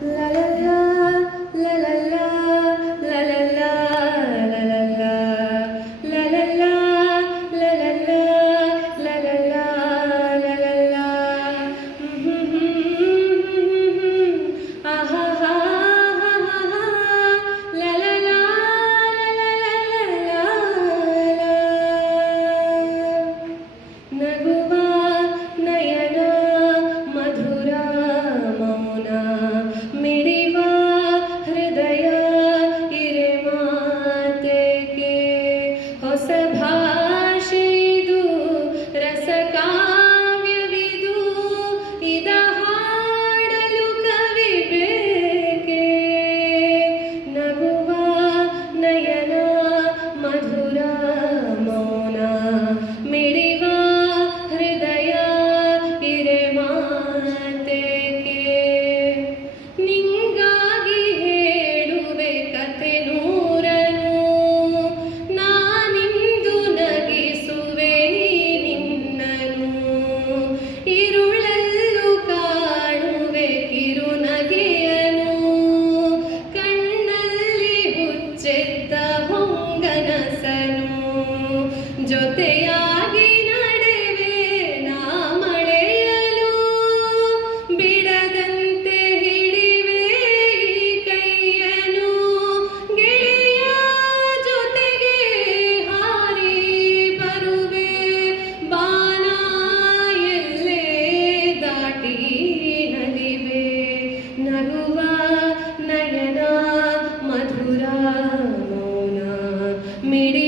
La la la ಜೊತೆಯಾಗಿ ನಡೆವೆ ನಾ ಮಳೆಯಲು. ಬಿಡದಂತೆ ಹಿಡಿವೆ ಕೈಯನು ಗೆಳೆಯ ಜೊತೆಗೆ ಹಾರಿ ಬರುವೆ. ಬಾನ ಎಲ್ಲೇ ದಾಟಿ ನಲಿವೆ. ನಗುವ ನಯನ ಮಧುರ ಮೌನ, ಮಿಡಿ